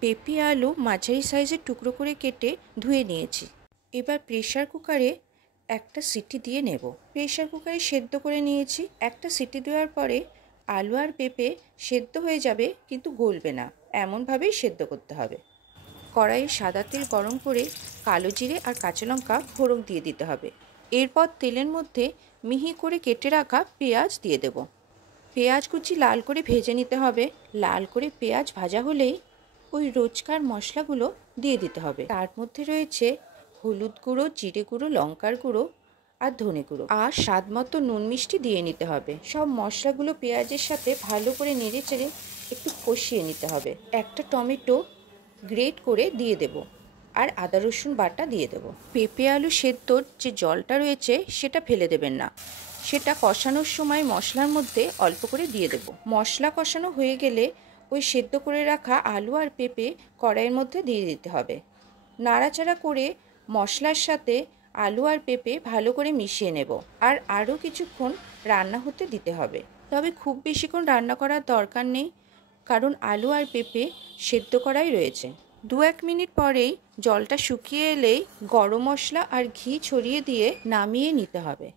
পেঁপে আলু মাঝারি সাইজের টুকরো করে কেটে ধুয়ে নিয়েছি। এবার প্রেসার কুকারে একটা সিটি দিয়ে নেব। প্রেসার কুকারে সেদ্ধ করে নিয়েছি। একটা সিটি দেওয়ার পরে আলু আর পেঁপে সেদ্ধ হয়ে যাবে, কিন্তু গলবে না, এমনভাবেই সেদ্ধ করতে হবে। কড়াইয়ে সাদা তেল গরম করে কালো জিরে আর কাঁচা লঙ্কা ফোড়ন দিয়ে দিতে হবে। এরপর তেলের মধ্যে মিহি করে কেটে রাখা পেঁয়াজ দিয়ে দেব। পেঁয়াজ কুচি লাল করে ভেজে নিতে হবে। লাল করে পেঁয়াজ ভাজা হলেই ওই রোজকার মশলাগুলো দিয়ে দিতে হবে। তার মধ্যে রয়েছে হলুদ গুঁড়ো, জিরে গুঁড়ো, লঙ্কার গুঁড়ো আর ধনে গুঁড়ো, আর স্বাদ মতো নুন মিষ্টি দিয়ে নিতে হবে। সব মশলাগুলো পেঁয়াজের সাথে ভালো করে নেড়ে চেড়ে একটু কষিয়ে নিতে হবে। একটা টমেটো গ্রেট করে দিয়ে দেব, আর আদা রসুন বাটা দিয়ে দেব। পেঁপে আলু সেদ্ধর যে জলটা রয়েছে সেটা ফেলে দেবেন না, সেটা কষানোর সময় মশলার মধ্যে অল্প করে দিয়ে দেব। মশলা কষানো হয়ে গেলে ওই সেদ্ধ করে রাখা আলু আর পেঁপে কড়াইয়ের মধ্যে দিয়ে দিতে হবে। নাড়াচাড়া করে মশলার সাথে আলু আর পেঁপে ভালো করে মিশিয়ে নেব, আর আরও কিছুক্ষণ রান্না হতে দিতে হবে। তবে খুব বেশিক্ষণ রান্না করার দরকার নেই, কারণ আলু আর পেঁপে সেদ্ধ করাই রয়েছে। 2-1 মিনিট পরেই জলটা শুকিয়ে এলেই গরম মশলা আর ঘি ছড়িয়ে দিয়ে নামিয়ে নিতে হবে।